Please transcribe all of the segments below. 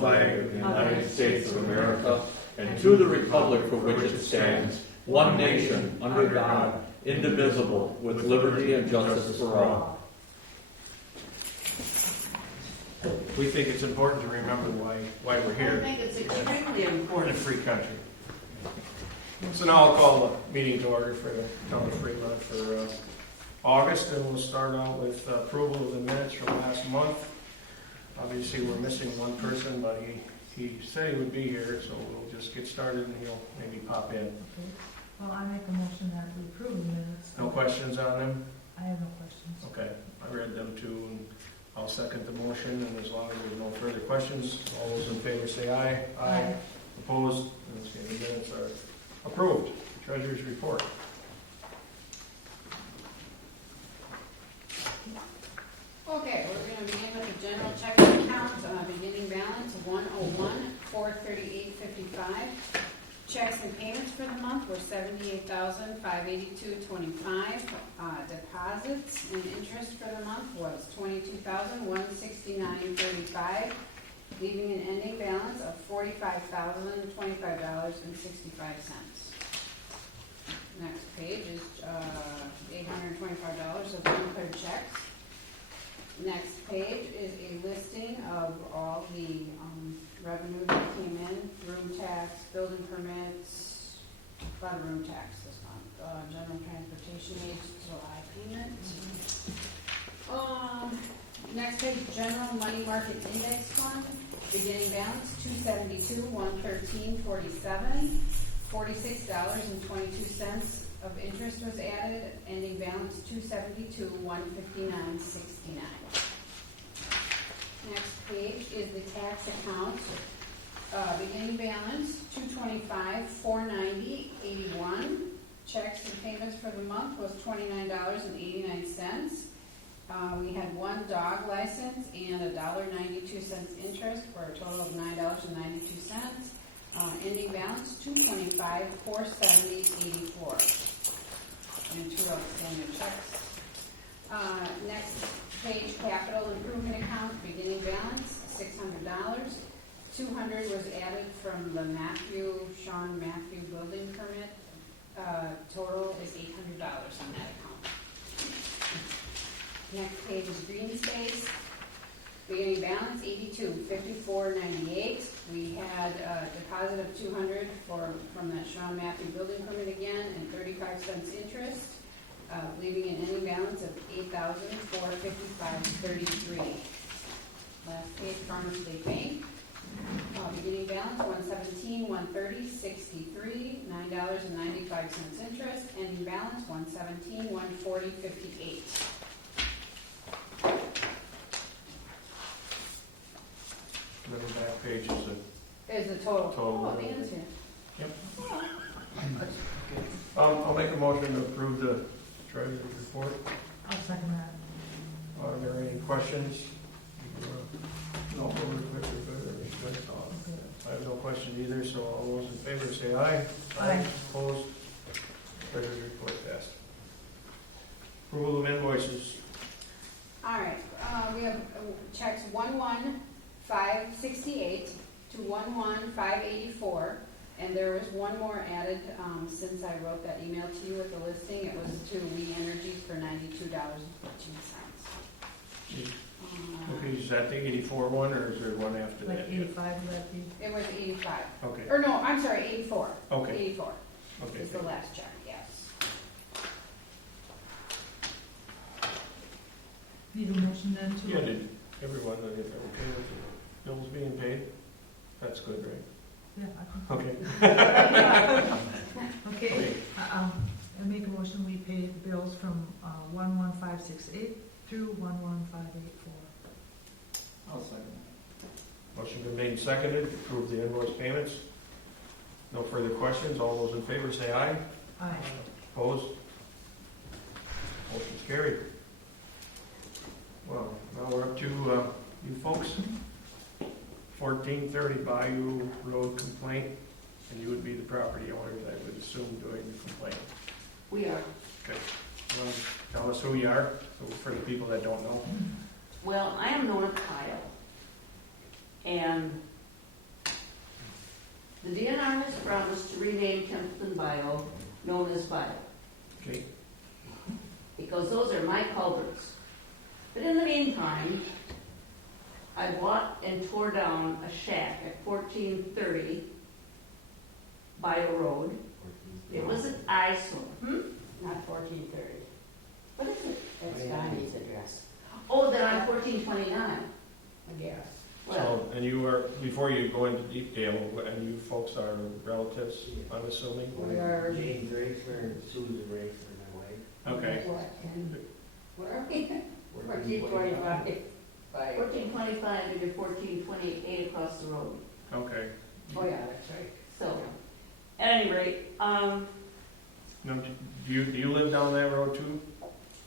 flag of the United States of America and to the republic for which it stands, one nation, under God, indivisible, with liberty and justice for all. We think it's important to remember why we're here. I think it's extremely In a important. free country. So now I'll call the meeting to order for the Town of Fremont for August, and we'll start out with approval of the minutes from last month. Obviously, we're missing one person, but he said he would be here, so we'll just get started and he'll maybe pop in. Okay. Well, I make a motion that we approve the minutes. No questions on them? I have no questions. Okay, I read them too, and I'll second the motion, and as long as there's no further questions, all those in favor say aye. Aye. Opposed? Okay, the minutes are approved. Treasurer's report. Okay, we're going to begin with the general checking account, beginning balance of $101,438.55. Checks and payments for the month were $78,582.25. Deposits and interest for the month was $22,169.35, leaving an ending balance of $45,025.65. Next page is $825 of uncleared checks. Next page is a listing of all the revenue that came in, room tax, building permits, a lot of room tax this month, general transportation aid, July payment. Next page, general money market index fund, beginning balance $272,113.47, $46.22 of interest was added, ending balance $272,159.69. Next page is the tax account. Beginning balance $225,490.81. Checks and payments for the month was $29.89. We had one dog license and $1.92 interest for a total of $9.92. Ending balance $225,470.84. And two outstanding checks. Next page, capital improvement account, beginning balance $600. $200 was added from the Sean Matthew building permit. Total is $800 on that account. Next page is green space. Beginning balance $82,5498. We had a deposit of $200 from that Sean Matthew building permit again, and 35 cents interest, leaving an ending balance of $8,455.33. Last page, Farmers State Bank. Beginning balance $117,130.63, $9.95 interest. Ending balance $117,140.58. The back page is Is the total. Total. Oh, the answer. Yep. I'll make a motion to approve the treasurer's report. I'll second that. Are there any questions? No, we're good. I have no questions either, so all those in favor say aye. Aye. Opposed? Treasurer's report passed. Approval of invoices. All right, we have checks 11568 to 11584, and there was one more added since I wrote that email to you with the listing. It was to We Energies for $92.14. Okay, is that the 84 one, or is there one after Like that? 85, would that be? It was 85. Okay, Or no, I'm sorry, 84. okay, 84 okay. is the last check, yes. Need a motion then to? Yeah, did everyone, if they're okay with the bills being paid? That's good, right? Yeah, I Okay. can. Okay, I make a motion, we pay the bills from 11568 through 11584. I'll second. Motion been made and seconded, to approve the invoice payments. No further questions, all those in favor say aye. Aye. Opposed? Motion's carried. Well, now we're up to you folks. 1430 Bayou Road-Complaint, and you would be the property owners, I would assume, doing the complaint. We are. Okay. Tell us who you are, so for the people that don't know. Well, I am known as Kyle, and rename Templeton Bayou, known as Bayou, Okay, because those are my culverts. But in the meantime, I bought and tore down a shack at 1430 Bayou Road. It was an eyesore. Not 1430. What is it? That's Donnie's address, Oh, then I'm 1429. I guess. Well, so, and you are, before you go into detail, and you folks are relatives, I'm assuming? We are, Jane Draper and Susan Draper, my wife. Okay, what, and, where are we? We're 1425. By, 1425 and you're 1428 across the road. okay. oh yeah, that's right. So, at any rate, Now, do you live down that road too?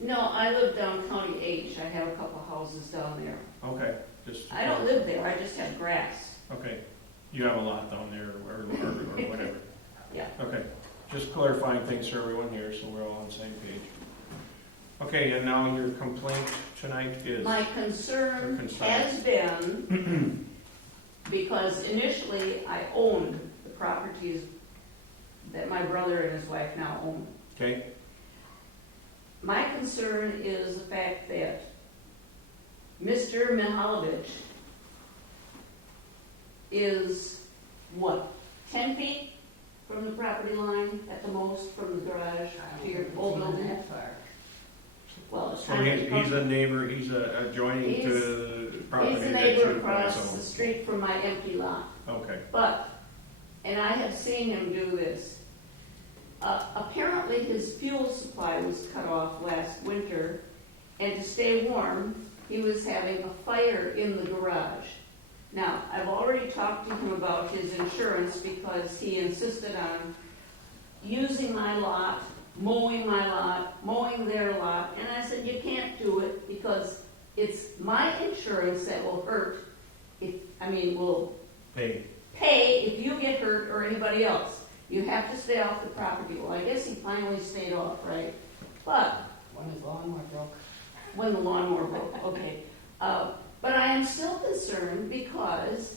no, I live down County H. I have a couple houses down there. Okay, just. I don't live there, I just have grass. Okay, you have a lot down there, or whatever. Yeah. Okay, just clarifying things for everyone here, so we're all on the same page. Okay, and now your complaint tonight is? My concern Your concern. has been, because initially I owned the properties that my brother and his wife now own. Okay, My concern is the fact that Mr. Mihalovich is, what, 10 feet from the property line at the most, from the garage to your old building? That far. Well, it's so kind of. he's a neighbor, he's adjoining to the property. He's a that neighbor you across guys own. the street from my empty lot. Okay, But, and I have seen him do this, apparently his fuel supply was cut off last winter, and to stay warm, he was having a fire in the garage. Now, I've already talked to him about his insurance because he insisted on using my lot, mowing my lot, mowing their lot, and I said, you can't do it because it's my insurance that will hurt, will hey, pay if you get hurt or anybody else. You have to stay off the property. Well, I guess he finally stayed off, right? But When his lawnmower broke. when the lawnmower broke, okay. But I am still concerned because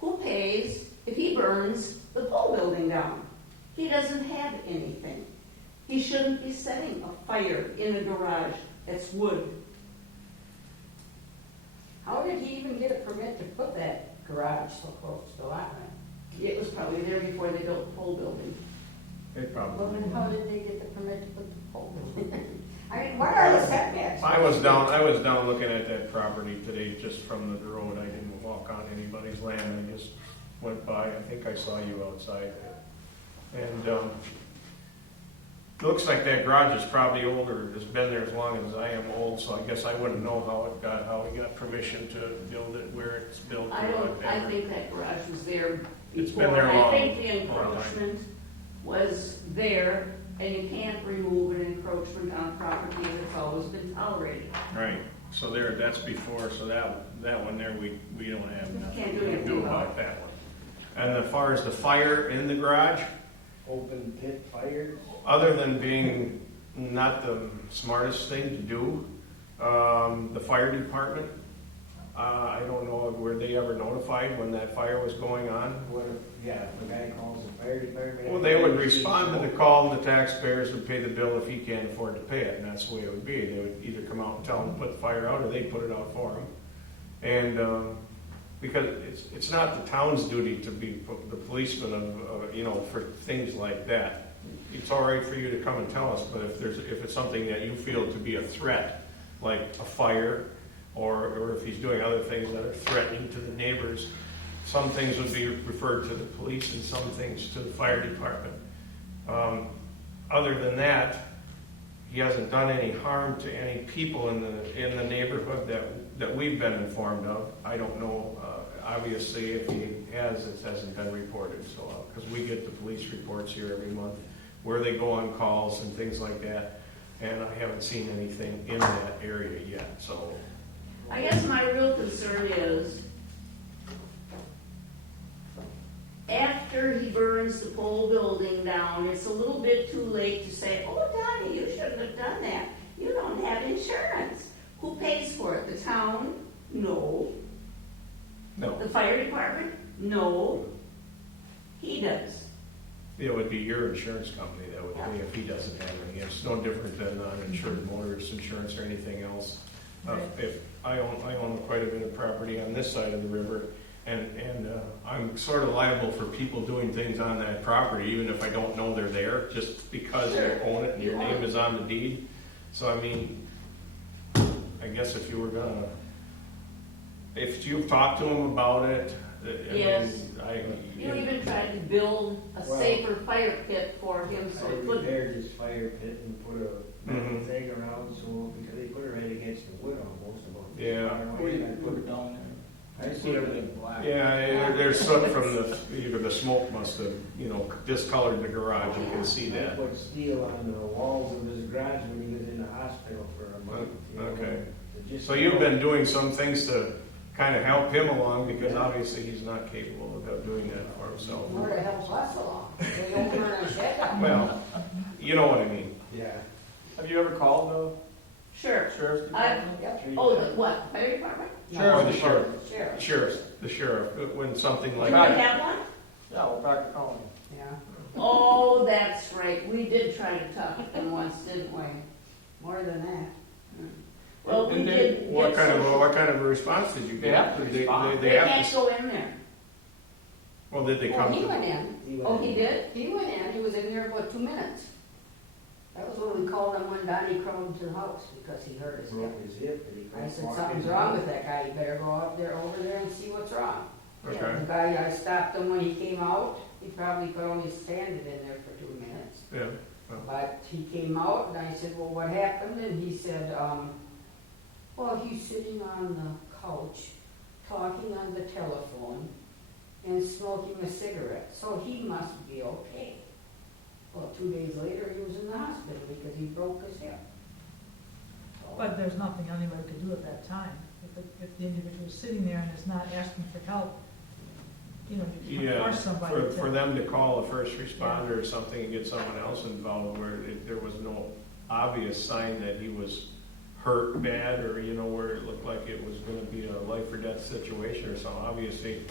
who pays if he burns the pole building down? He doesn't have anything. He shouldn't be setting a fire in a garage that's wood. How did he even get a permit to put that garage so close to the lot line? It was probably there before they built the pole building. they Well, probably. then how did they get the permit to put the pole building? I mean, what are the setbacks? I was down looking at that property today, just from the road. I didn't walk on anybody's land, I just went by. I think I saw you outside. And, looks like that garage is probably older, it's been there as long as I am old, so I guess I wouldn't know how he got permission to build it where it's built. I think that garage was there It's before. been there I long, think the long time. encroachment was there, and you can't remove an encroachment on property if it's always been tolerated. Right, so that's before, so that one there, we don't have nothing Can't do to anything do about about that one. And as far as the fire in the garage, Open pit fire. other than being not the smartest thing to do, the fire department, I don't know, were they ever notified when that fire was going on? What if, yeah, if the guy calls the fire department. Well, they would respond to the call, and the taxpayers would pay the bill if he can't afford to pay it, and that's the way it would be. They would either come out and tell him to put the fire out, or they'd put it out for him. And, because it's not the town's duty to be the policeman of, for things like that. It's all right for you to come and tell us, but if it's something that you feel to be a threat, like a fire, or if he's doing other things that are threatening to the neighbors, some things would be referred to the police and some things to the fire department. Other than that, he hasn't done any harm to any people in the neighborhood that we've been informed of. I don't know, obviously, if he has, it hasn't been reported, so, because we get the police reports here every month, where they go on calls and things like that, and I haven't seen anything in that area yet, so. I guess my real concern is, after he burns the pole building down, it's a little bit too late to say, oh, Donnie, you shouldn't have done that. You don't have insurance. Who pays for it? The town? No. No. The fire department? No. He does. it would be your insurance company that would pay if he doesn't have any. It's no different than uninsured motorist insurance or anything else. If I own quite a bit of property on this side of the river, and I'm sort of liable for people doing things on that property, even if I don't know they're there, just because you own it and your name is on the deed. So I mean, I guess if you've talked to him about it, Yes. You even tried to build a safer fire pit for him, so I it wouldn't. repaired his fire pit and put a thing around, so, because they put it right against the wood almost about. Yeah. I put it down there. I see everything black. Yeah, there's soot from the smoke must have, discolored the garage. You can see I that. put steel on the walls of his garage when he was in the hospital for a month. Okay. Just So you've been doing some things to kind of help him along, because obviously he's not capable of doing that for himself. Where the hell's us along? They don't turn our shed down. Well, you know what I mean. Yeah. Have you ever called Sure. the sheriff's I- department? Oh, the what, fire department? Or the sheriff. Sheriff. The sheriff, when something Do like you that. have one? Yeah, we're back to calling. Yeah. Oh, that's right, we did try to talk to them once, didn't we? More than that. Well, we Did they- did. What get kind of social- what kind of a response did you They get? have to Did respond. they They have can't to, go in there. well, did they Well, come? he to- went in. Oh, he did? He went in. He was in there about 2 minutes. That was when we called him when Donnie crawled to the house because he hurt his hip. Broke his hip and he I couldn't said, walk something's in. wrong with that guy. You better go over there and see what's wrong. Okay. The guy, I stopped him when he came out. He probably could only stand it in there for 2 minutes. Yeah. But he came out and I said, well, what happened? And he said, well, he's sitting on the couch, talking on the telephone and smoking a cigarette. So he must be okay. Well, 2 days later, he was in the hospital because he broke his hip. But there's nothing anybody could do at that time. If the individual is sitting there and is not asking for help, you can't Yeah, force somebody for to. them to call a first responder or something and get someone else involved where there was no obvious sign that he was hurt bad, or where it looked like it was going to be a life or death situation or something. Obviously,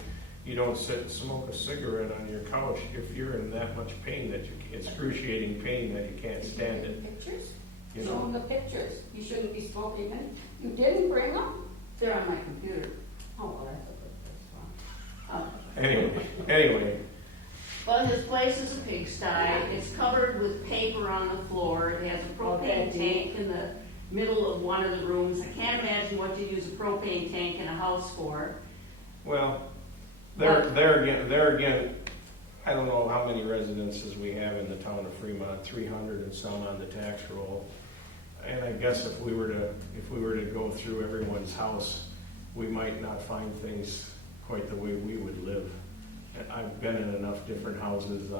you don't sit and smoke a cigarette on your couch if you're in that much pain, excruciating pain that you can't stand it. Pictures? You Show know. him the pictures. You shouldn't be smoking any. You didn't bring them? They're on my computer. Oh, well, that's fine. Anyway, Well, his place is a pigsty. It's covered with paper on the floor. It has a propane tank in the middle of one of the rooms. I can't imagine what you'd use a propane tank in a house for. well, there again, I don't know how many residences we have in the town of Fremont, 300 and some on the tax roll. And I guess if we were to go through everyone's house, we might not find things quite the way we would live. And I've been in enough different houses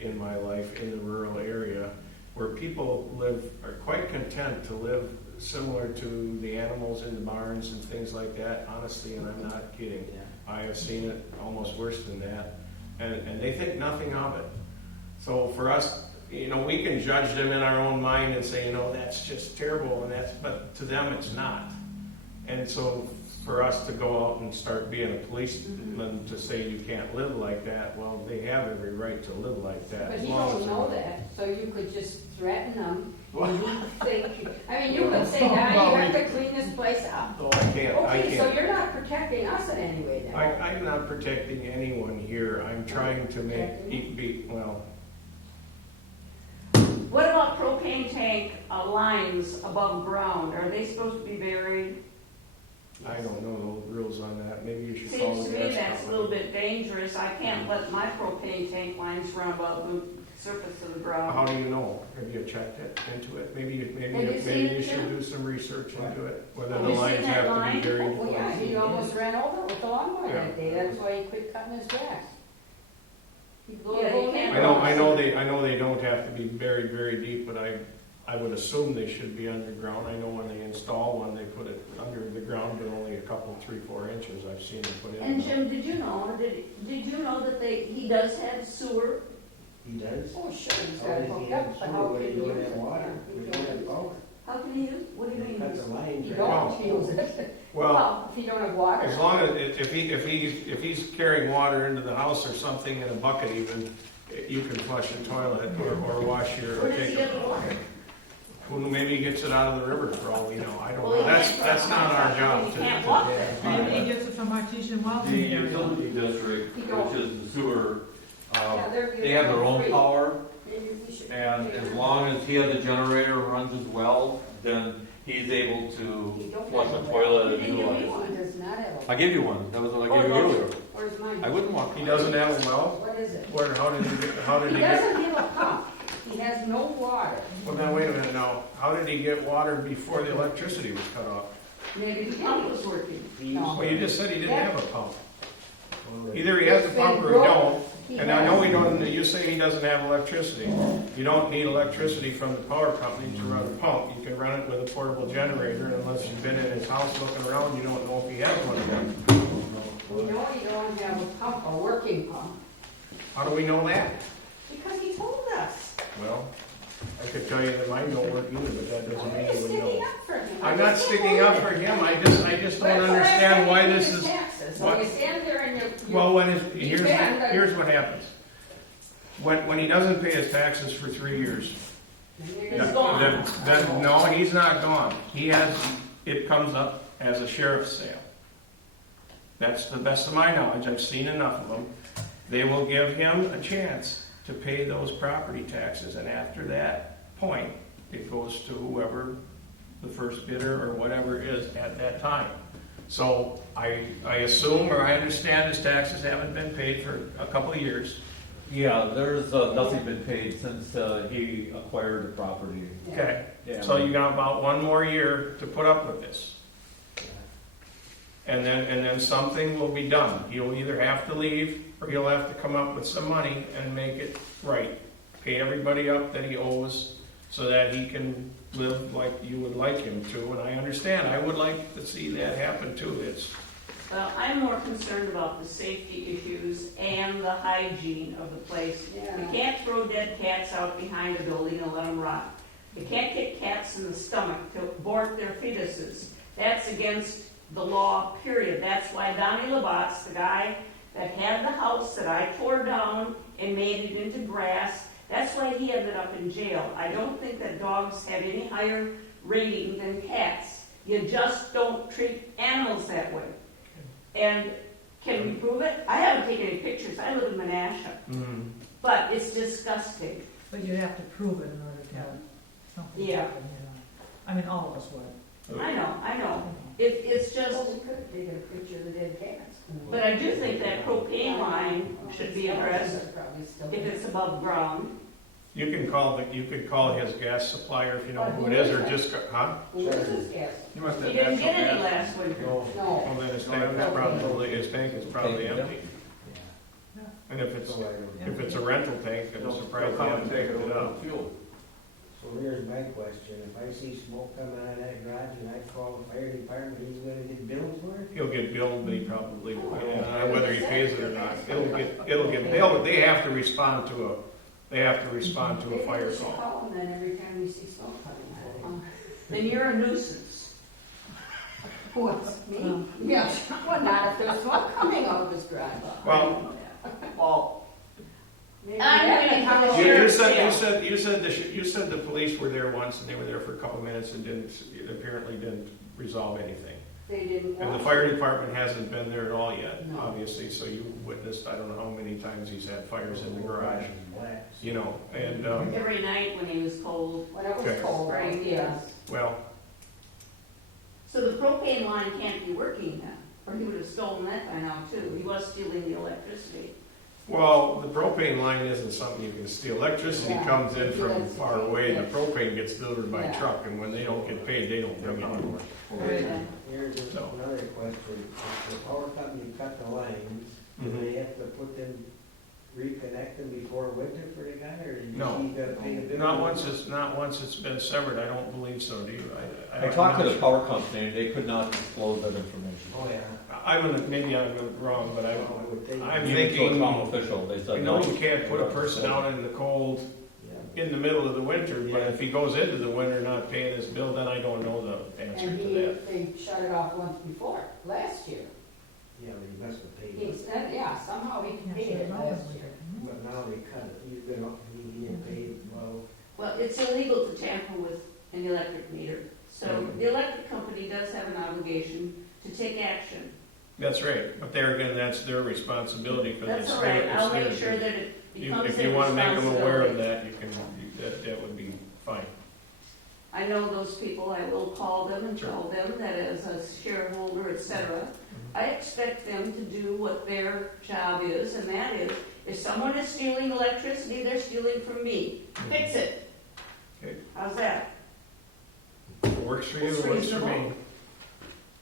in my life in the rural area where people are quite content to live similar to the animals in the barns and things like that, honestly, and I'm not kidding. I have seen it almost worse than that, and they think nothing of it. So for us, we can judge them in our own mind and say, that's just terrible, but to them it's not. And so for us to go out and start being a policeman to say you can't live like that, well, they have every right to live like that. But as you long don't as know they're- that, so you could just threaten them. You could say, now you have to clean this place up. No, I can't. Okay, so you're not protecting us in any way then. I'm not protecting anyone here. I'm trying to well, What about propane tank lines above ground? Are they supposed to be buried? I don't know the rules on that. Maybe you should call Seems the to me gas that's a company. little bit dangerous. I can't let my propane tank lines run above the surface of the How ground. do you know? Have you checked into it? Maybe you seen it should too? do some research into it, whether Have the you seen lines that have to line? be buried. Oh, yeah, he almost ran over with the lawnmower Yeah. that day, that's why he quit cutting his grass. He blew Yeah, a hole you in can't- it. I know they don't have to be buried very deep, but I would assume they should be underground. I know when they install one, they put it under the ground, but only a couple, 3-4 inches. I've seen them put in. And Jim, did you know that he does have sewer? He does. Oh, sure, he's How got does it he hooked have up, but sewer how when can he you don't use have it? water? Yeah, When he don't have power? How can he use, what do you He mean? cuts the lines. You right. don't use it. Well, Well, if you don't have water. as long as, if he's carrying water into the house or something in a bucket even, you can flush the toilet or wash your, or Where does he take get the water? Well, maybe he gets it out of the river for all we know. I don't Well, know. he That's can't- not our job He to. can't walk there. Maybe he gets it from artesian wells The in the area. utility district, which is the sewer, they They have their own power, Maybe we should. and as long as he has a generator who runs his well, then he's able to flush the toilet and utilize it. He does not have I gave you one, that was what I gave you earlier. Where's mine? I wouldn't want. He doesn't have a well? What is it? Where, how did He he get? doesn't have a pump. He has no water. Well, then wait a minute now. How did he get water before the electricity was cut off? Maybe The pump was working. No. Well, you just said he didn't have a pump. Well, Either he has a pump or he don't. He And I know has- we don't, you say he doesn't have electricity. You don't need electricity from the power company to run a pump. You can run it with a portable generator, and unless you've been in his house looking around, you don't know if he has one of them. We know you don't have a pump, a working pump, How do we know that? because he told us. Well, I could tell you that mine don't work either, but that doesn't mean I'm you would sticking know. up for him. I'm not sticking up for him. I just don't understand why this is. So what- you stand there and you. Well, here's what happens. When he doesn't pay his taxes for 3 years, He's gone. then, no, he's not gone. It comes up as a sheriff's sale. That's the best of my knowledge. I've seen enough of them. They will give him a chance to pay those property taxes, and after that point, it goes to whoever the first bidder or whatever is at that time. So I assume, or I understand his taxes haven't been paid for a couple of years. Yeah, there's nothing been paid since he acquired the property. Okay, Yeah. so you got about 1 more year to put up with this. And then something will be done. He'll either have to leave, or he'll have to come up with some money and make it right. Pay everybody up that he owes, so that he can live like you would like him to. And I understand, I would like to see that happen too. Well, I'm more concerned about the safety issues and the hygiene of the place. Yeah. You can't throw dead cats out behind a building and let them rot. You can't kick cats in the stomach to abort their fetuses. That's against the law, period. That's why Donnie Labatz, the guy that had the house that I tore down and made it into grass, that's why he ended up in jail. I don't think that dogs have any higher rating than cats. You just don't treat animals that way. And can we prove it? I haven't taken any pictures. I live in Menasha. But it's disgusting. But you have to prove it in order to have something Yeah. happen, you know. I mean, all of us would. I know. It's just, Well, we could have taken a picture of the dead cats. but I do think that propane line should be addressed Probably still. if it's above ground. You could call his gas supplier if you know who it is, or just, huh? Who is this gas? You must He have didn't natural get any gas. last winter. No. Well, then his tank is probably empty. And if it's a rental tank, then I'm surprised They'll they come and haven't take picked it it over. up. Fuel. So here's my question, if I see smoke coming out of that garage and I call the fire department, he's gonna get billed for it? He'll get billed, but he probably, whether he pays it or not, they have to respond to a fire Maybe we should call. call them then every time we see smoke coming out. Then you're a nuisance. Who else? Me? Yeah, well, not if there's smoke coming out of his garage. Well, Well, Maybe I'm that gonna may come come to over. you said the police were there once, and they were there for a couple of minutes and apparently didn't resolve anything. They didn't And the want. fire department hasn't been there at all yet, No. obviously, so you witnessed, I don't know how many times he's had fires in the garage, Blast. you know, and, every night when he was cold. When it was Okay. cold, Spring, yes. well, So the propane line can't be working then, or he would have stolen that by now too. He was stealing the electricity. well, the propane line isn't something you can steal. Electricity Yeah. comes in from Yes. far away, the Yes. propane gets delivered by Yeah. truck, and when they don't get paid, they don't bring it anymore. Right. Here's So. another question, if the power company cut the lines, do Mhm. they have to put them, reconnect them before winter for the guy, or you No. gotta pay the bill? Not once it's been severed, I don't believe so, do you? I talked to the power company, and they could not disclose that information. Oh, yeah. Maybe I'm wrong, but I would think. I'm Even to a thinking, town official, they I said know no. you can't put a person out in the cold Yeah. in the middle of the winter, but if he goes into the winter not paying his bill, then I don't know the answer And to he, that. they shut it off once before, last year. Yeah, but he must have paid He it. said, yeah, somehow he Yeah, paid shut it it off last every year. day. But now they cut it, it's illegal to tamper with an electric meter. So the electric company does have an obligation to take action. That's right, but there again, that's their responsibility for this. That's all right, I'll make sure that it becomes If their you want to make them aware of responsibility. that, that would be fine. I know those people, I will call them and tell them that as a shareholder, et cetera, I expect them to do what their job is, and that is, if someone is stealing electricity, they're stealing from me. Fix it. Okay. How's that? If it works for you, it works for me.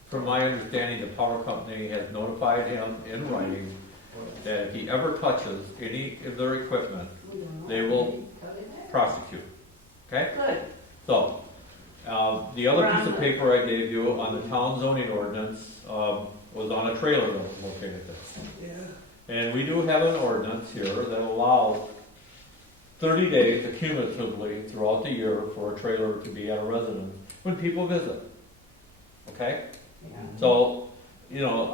From my understanding, the power company has notified him in writing that if he ever touches any of their equipment, they will prosecute. Okay? Good. So, the other piece of paper I gave you on the town zoning ordinance was on a trailer that was located there. And we do have an ordinance here that allows 30 days accumulatively throughout the year for a trailer to be at a residence when people visit. Okay? So, you know,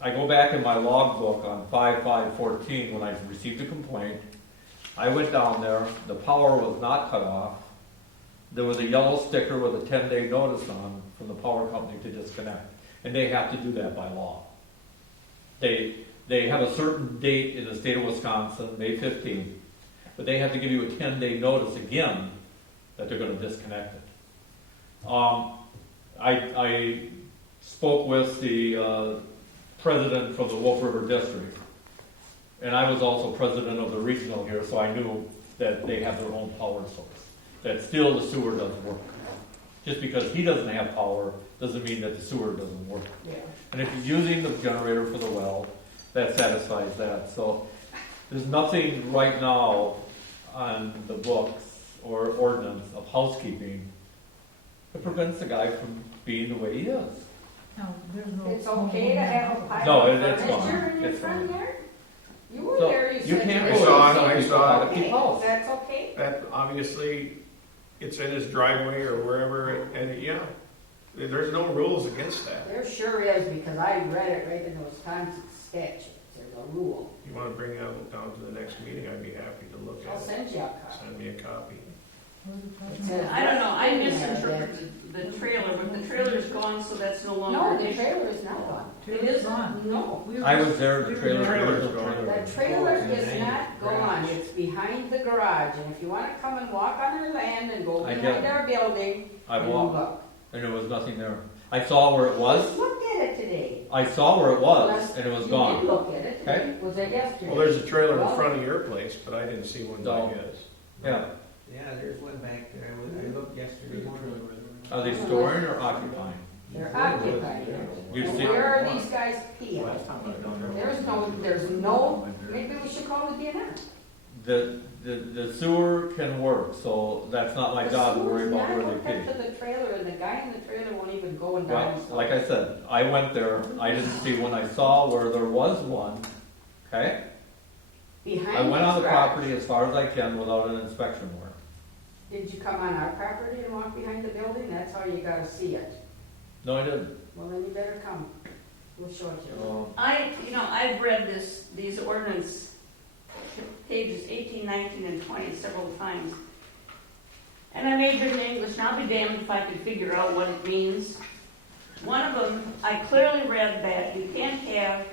I go back in my logbook on 5/5/14 when I received a complaint. I went down there, the power was not cut off. There was a yellow sticker with a 10-day notice on from the power company to disconnect. And they have to do that by law. They have a certain date in the state of Wisconsin, May 15th, but they have to give you a 10-day notice again that they're going to disconnect it. I spoke with the president from the Wolf River District, and I was also president of the regional here, so I knew that they have their own power source, that still the sewer doesn't work. Just because he doesn't have power doesn't mean that the sewer doesn't work. And if he's using the generator for the well, that satisfies that. So there's nothing right now on the books or ordinance of housekeeping that prevents the guy from being the way he is. No, there's no. It's okay to have a pile No, of it's furniture fine. in your It's front fine. yard? You were So, there, you you said. can't you go were I there. saw it. Keep house. That's okay? That obviously, it's in his driveway or wherever, and yeah, there's no rules against that. There sure is, because I read it right in the Wisconsin statutes. There's a rule. You want to bring that down to the next meeting, I'd be happy to look I'll at it. send you a copy. Send me a copy. I don't know, I misinterpreted the trailer, but the trailer's gone, so that's no longer No, an the issue. trailer is not gone. It is gone. No, I was there, the trailer. Trailer's gone. the trailer is not gone. It's behind the garage. And if you want to come and walk on our land and go I behind did. our building, I and walked, look. and there was nothing there. I saw where it was. Just looked at it today. I saw where it was, and it was You gone. did look at it Okay. today. Was it yesterday? Well, there's a trailer in Well, front of your place, but I didn't see one by No. his. Yeah. Yeah, there's one back there. I looked yesterday morning. Are they storing or occupying? They're occupied. You And see- where are these guys peeing? There's no, maybe we should call the DNR. The sewer can work, so that's not my job to worry about where The sewer's not hooked they up pee. to the trailer, and the guy in the trailer won't even go and Well, dive. like I said, I went there, I didn't see one, I saw where there was one, okay? Behind I went on the this garage. property as far as I can without an inspection warrant. Did you come on our property and walk behind the building? That's how you gotta see it. No, I didn't. Well, then you better come. We'll show it to you. I've read these ordinance, pages 18, 19, and 20 several times. And I majored in English, and I'll be damned if I can figure out what it means. One of them, I clearly read that you can't have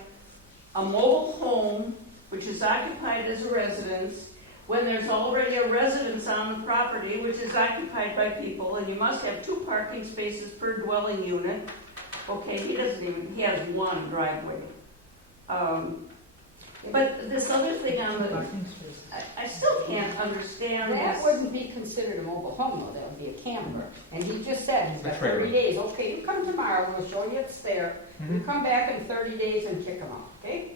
a mobile home which is occupied as a residence when there's already a residence on the property which is occupied by people, and you must have 2 parking spaces per dwelling unit. Okay, he has one driveway. But this other thing on the, Parking space. I still can't understand That this. wouldn't be considered a mobile home, though. That would be a camper. And he just said, he's got A trailer. 30 days. Okay, you come tomorrow, we'll show you it's there. You come back in 30 days and kick him out, okay?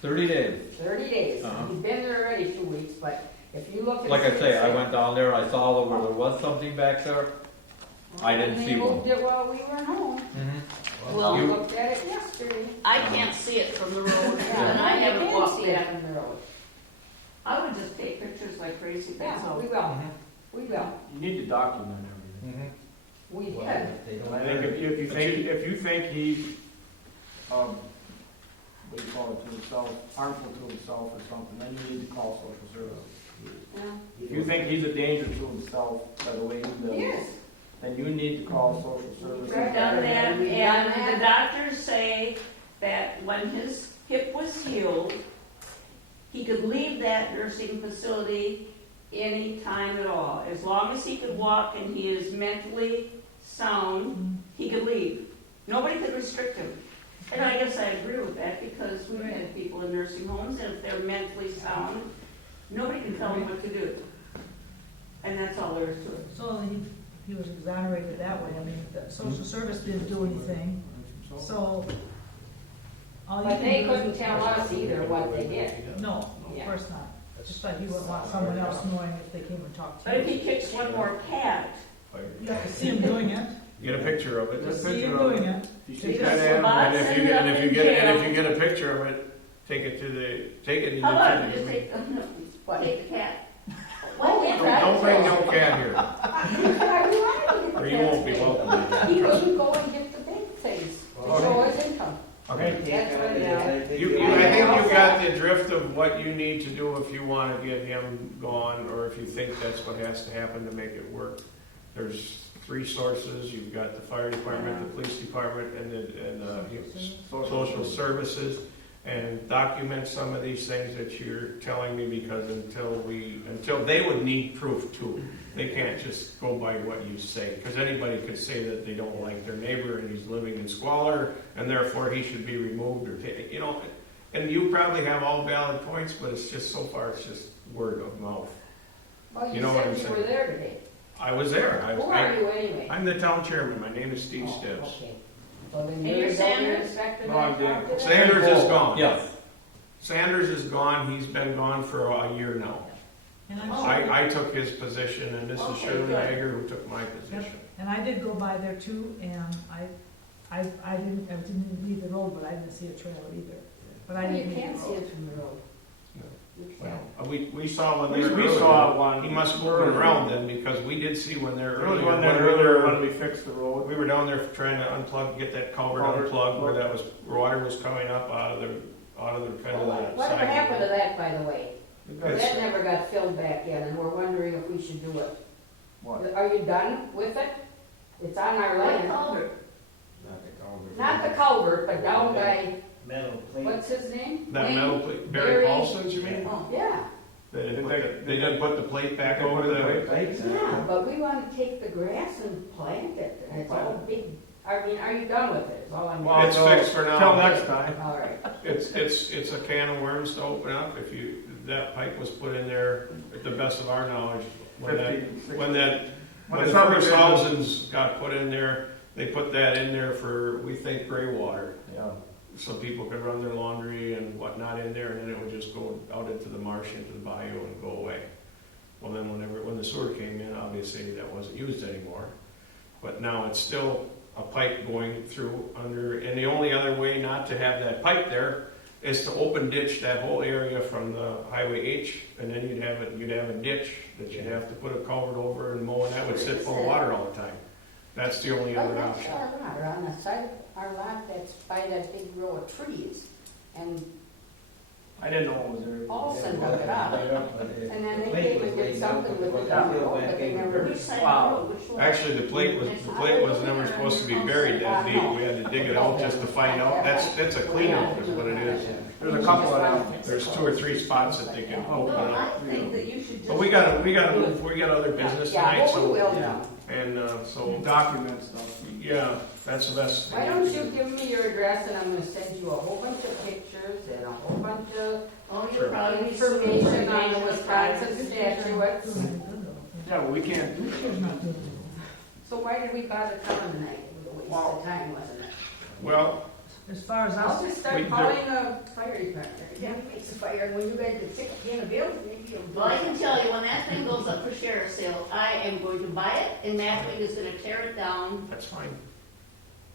30 days. 30 days. Uh-huh. He's been there already 2 weeks, but if you look at. Like I say, I went down there, I saw where there was something back there. I didn't see They one. moved it while we were home. Well, We You- looked at it yesterday. I can't see it from the road, Yeah, and I you haven't can walked see it that. from the road. I would just take pictures like crazy, that's Yeah, all. we will. We will. You need to document everything. We Well, did. if they don't I think if you think he what do you call it, to himself, harmful to himself or something, then you need to call social services. Yeah. If you think he's a danger to himself by the way he lives, Yes. then you need to call social services. We've done that, and the doctors say that when his hip was healed, he could leave that nursing facility any time at all. As long as he could walk and he is mentally sound, he could leave. Nobody could restrict him. And I guess I agree with that, because we've had people in nursing homes, and if they're mentally sound, nobody can tell them what to do. And that's all there is to it. So he was exonerated that way. I mean, the social service didn't do anything, so. all you But can they do is- couldn't tell us either what they did. No, Yeah. of course not. Just like you would want someone else knowing if they came and talked But to if you. he kicks one more cat, You have to see him doing it. Get a picture of it. Just see him doing it. You He should does get a lot. And if you get, and if you get, and if you get a picture of it, take it how about to you the. just take the cat? Oh, yes, Don't bring no cat here, I wanted to or get you the won't be welcome. He wouldn't go and get the big things to show his income. Okay. That's what it is. I think you got the drift of what you need to do if you want to get him gone, or if you think that's what has to happen to make it work. There's 3 sources. You've got the fire department, the police department, and social services. And document some of these things that you're telling me, because until they would need proof too. They can't just go by what you say, because anybody could say that they don't like their neighbor and he's living in squalor and therefore he should be removed or and you probably have all valid points, but it's just so far it's just word of mouth. Well, You know what I'm said you were saying? there today. I was there. Who are you anyway? I'm the town chairman. My name is Steve Oh, Stuebs. okay. Well, then And you're you're the Sanders? inspector No, that I'm talked to them? Sanders is gone. Yeah. Sanders is gone. He's been gone for a year now. And I'm Oh. sure, I took his position, and this is Okay, Shirley good. Hager who took my position. and I did go by there too, and I didn't leave the road, but I didn't see a trailer either. But I Well, didn't you leave can't the see road. it from the road. No. You Well, can't. we saw when they were We earlier. saw one. He must have moved around then, because we did see when they're There was earlier. one there when we earlier were- when we fixed the road. We were down there trying to unplug, get that culvert unplugged, where that was, water was coming up out of the kind of the Whatever side. happened to that, by the way? It's- That never got filled back in, and we're wondering if we should do it. What? Are you done with it? It's on our What land. culvert? Not the culvert, but down by, Metal plate. what's his name? That Wayne? metal plate, Barry Barry- Paulson's, you mean? Oh, Yeah, They didn't put the plate back over the. yeah, but we want to take the grass and plant it, and it's all big. I mean, are you done with it? Is all I'm. Well, it's fixed for now. Till next time. All right. It's a can of worms to open up. That pipe was put in there, at the best of our knowledge, when the it's first subdivision. houses got put in there, they put that in there for, we think, gray water. Yeah. So people could run their laundry and whatnot in there, and then it would just go out into the marsh, into the bayou, and go away. Well, then when the sewer came in, obviously that wasn't used anymore. But now it's still a pipe going through under, and the only other way not to have that pipe there is to open ditch that whole area from the Highway H, and then you'd have a ditch that you'd have to put a culvert over and mow, and that would sit full of water all the time. That's the only Well, other that's option. our lot, or on the side of our lot that's by that big row of trees. And I didn't know it was there. Olson dug it up. And then they came and did something with the road, but they never. which side Wow. of the road? Which one? Actually, the plate was never supposed to be buried that deep. We had to dig it out just to find out. That's a cleanup is what it is. There's a couple of them. There's 2 or 3 spots that they can No, open up. I think that you should just. But we got other business Yeah, tonight, well, we so, will. Yeah. and, so, Document stuff. yeah, that's the best. Why don't you give me your address and I'm gonna send you a whole bunch of pictures and a whole bunch of Oh, Sure. you're probably. information on the Wisconsin statutes. Yeah, but we can't do It's not doing it. So why did we bother coming tonight? It was a waste of time, wasn't it? Well, As far as I'll us, just We- start calling a fire department. Yeah, he makes a fire, and when you guys get sick of paying a bill, maybe you'll. Well, I can tell you, when that thing goes up for sheriff's sale, I am going to buy it, and Matt is gonna tear it down, that's fine.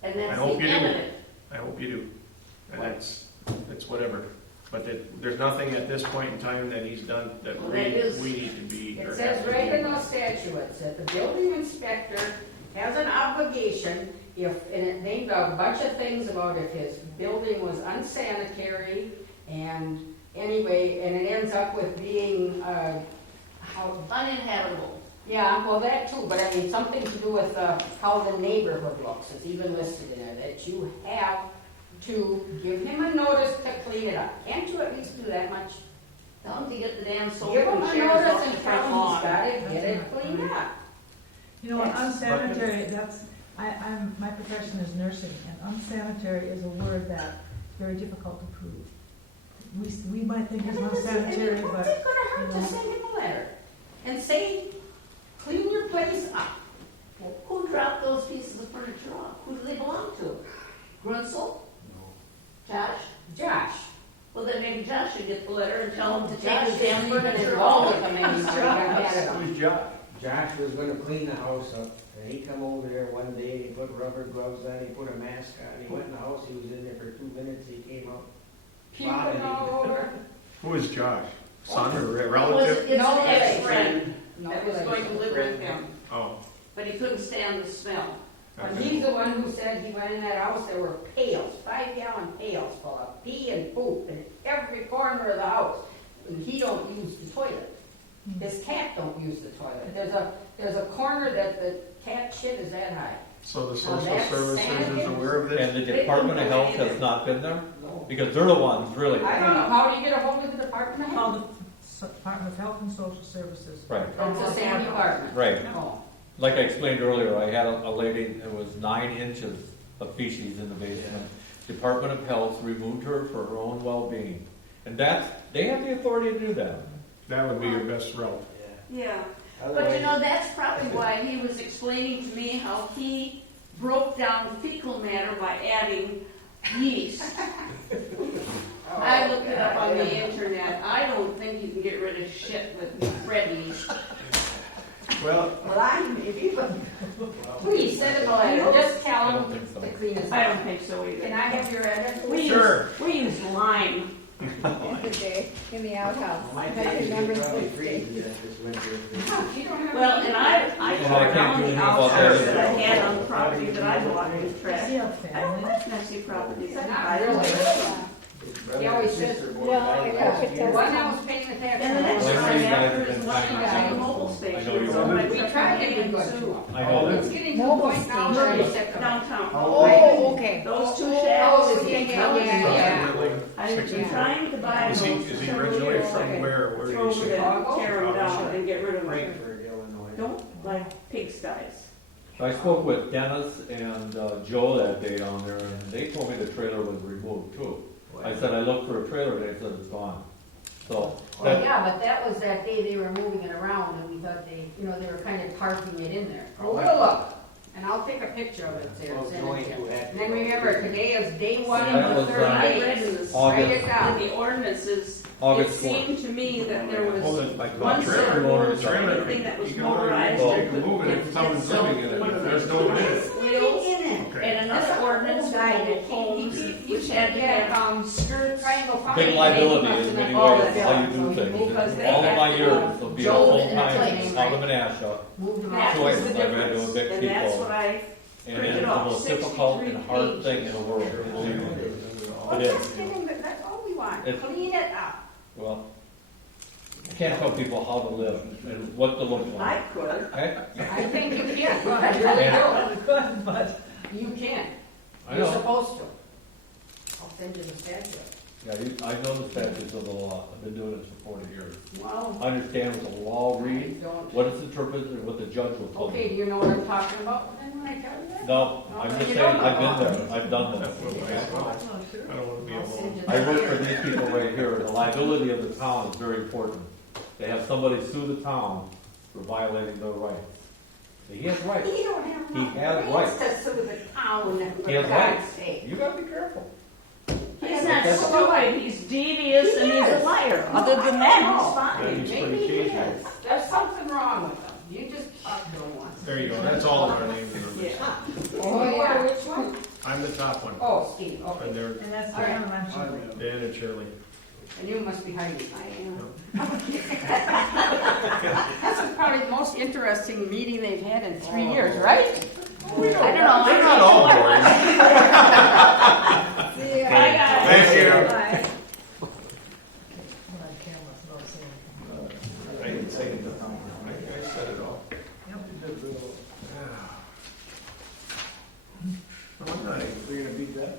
and I that's hope the you end do. of it. I hope you do. And it's whatever. But there's nothing at this point in time that he's done that Well, we that is- need to be. or It have says to right be in those statutes that the building inspector has an obligation and it named a bunch of things about if his building was unsanitary, and anyway, and it ends up with being, how, Uninhabitable. yeah, well, that too, but I mean, something to do with, how the neighborhood looks, it's even listed in there, that you have to give him a notice to clean it up. Can't you at least do that much? Tell him to get the damn soap Give him and a chairs notice off and the tell front him he's lawn. gotta get it cleaned up. You know, unsanitary, that's, my profession is nursing, and unsanitary is a word that's very difficult to prove. We might think it's unsanitary, but, What's it gonna hurt you to know. send him a letter and say, clean your place up? Well, who dropped those pieces of furniture off? Who do they belong to? Grunsel? Josh? Josh. Well, then maybe Josh should get the letter and tell him to take Josh his damn isn't even furniture involved off. with them anymore. He got mad at him. Who's Josh? Josh was gonna clean the house up, and he come over there one day, he put rubber gloves on, he put a mask on, he went in the house, he was in there for 2 minutes, he came out. Puking all over. Who is Josh? Son or a It was, relative? it's No an relation. ex-friend No that was going to live with him, Oh. but he couldn't stand the smell. But okay. he's the one who said he went in that house, there were pails, 5-gallon pails full of pee and poop in every corner of the house. And he don't use the toilet. His cat don't use the toilet. There's a corner that the cat shit is that high. So the Now social that's services is sanitary. aware of this? And the Department of Health has not been there? Because they're the ones, really. I don't know, how do you get a hold of the Department of Call Health? the Department of Health and Social Services. Right, It's the same department. right. Oh. Like I explained earlier, I had a lady that was 9 inches of feces in the basement. Department of Health removed her for her own well-being. And they have the authority to do that. That would be your best route. Yeah. But Otherwise- you know, that's probably why he was explaining to me how he broke down fecal matter by adding yeast. I looked it up on the internet. I don't think you can get rid of shit with red yeast. Well, Well, I maybe, but please send him a letter, just tell I don't him think so. to clean his I don't house. think so Can either. I have your address? We Sure. use lime. In the outhouse. My I baby's remember probably this day. freezing to death this winter. You don't have Well, any- and I Well, I tore can't down do the anything about outhouse that. that I had on the property that I bought in Does Trek. he have I family? don't like messy properties. I Not buy them. really. His brother He always and says, sister both "No, died I last could year. tell one I was paying the tax. And the next Well, one you guys after have is been one finding on the out. mobile I station. know you So are. my We tried to do good too. too. I know It's that. getting to the Mobile point now station. where I'm sick of it. Downtown. Oh, okay. Those two Oh, shacks, yeah, big yeah, houses. yeah. I've been trying to buy is those. he originally from where? Where Throw did he them, say? tear them down and get rid of them. Frankfurt, Illinois. Don't like pigsties. I spoke with Dennis and Joe that day down there, and they told me the trailer was removed too. I said, I looked for a trailer, they said it's gone. So, Well, that, yeah, but that was that day they were moving it around and we thought they were kind of parking it in there. Well, we'll look, and I'll take a picture of it there, Well, send Joey it to who you. had- And then remember, today is day one That of the was, 30 I read days. in the August. Write it in down. the ordinances, it August 4th. seemed to me that there Well, was then, like, one trailer set of owner, rules for trailer, anything that was you can only motorized. Well, take and move it if someone's living in it. There's no limit. Wheels, Okay. and another ordinance for mobile homes, which had to have skirt triangle. Big liability in many all ways, that how you stuff. do Because things. they All of have my to, years, there'll be a Joe full in the time place. out of Menasha, Move them That out. was choice, the I've had to difference, evict and that's people. what I And printed it's the off, most difficult and 63 hard thing in the world, believe me. Well, It is. just get him, that's all we want, It's- clean it up. Well, I can't tell people how to live and what to look I like. could. Okay? I think you can, I really Good, but do. You can. I You're know. supposed to. I'll send you the statute. Yeah, I know the statutes of the law. I've been doing this for 40 years. Well, I understand what the law reads, don't. what it's interpreted, and what the judge will tell Okay, me. do you know what I'm talking about then when I tell you that? No, I'm just saying, I've been there, I've done this. I don't want to be I'll send alone. you I that. work for these people right here. The liability of the town is very important. They have somebody sue the town for violating their rights. He has rights. He don't have He enough has brains rights. to sue the town, He for has God's rights. sake. You gotta be careful. He's not stupid, he's devious, and he's a liar. Other than that, he's fine. He's Maybe pretty he cagey. is. There's something wrong with him. You just don't want. There you go, that's all of our names and numbers. Yeah. Oh, yeah, which one? I'm the top one, Oh, Steve, and okay. they're and that's All right. the elementary. Dan and Shirley. And you must be Heidi. I am. This is probably the most interesting meeting they've had in 3 years, right? I don't know. They're not all boring. See ya. Bye, guys. Thank you. Bye. Hold on camera, so I'll say it. I didn't say it. I said it all. We're gonna beat that?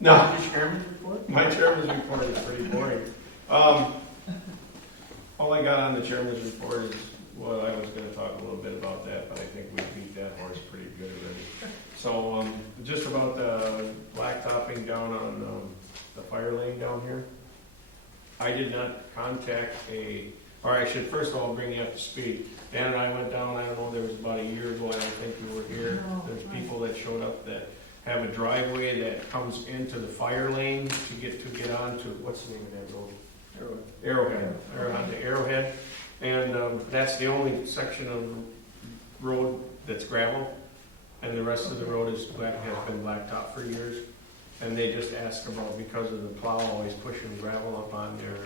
No, Your chairman's report? my chairman's report is pretty boring. All I got on the chairman's report is, well, I was gonna talk a little bit about that, but I think we beat that horse pretty good already. So, just about the blacktopping down on, the fire lane down here. I did not contact or I should first of all bring you up to speed. Dan and I went down, I don't know, there was about a year ago, I don't think you were here. No. There's people that showed up that have a driveway that comes into the fire lane to get onto, what's the name of that road? Arrowhead, or onto Arrowhead. And that's the only section of road that's gravel. And the rest of the road has been blacktop for years. And they just ask about, because of the plow always pushing gravel up on there,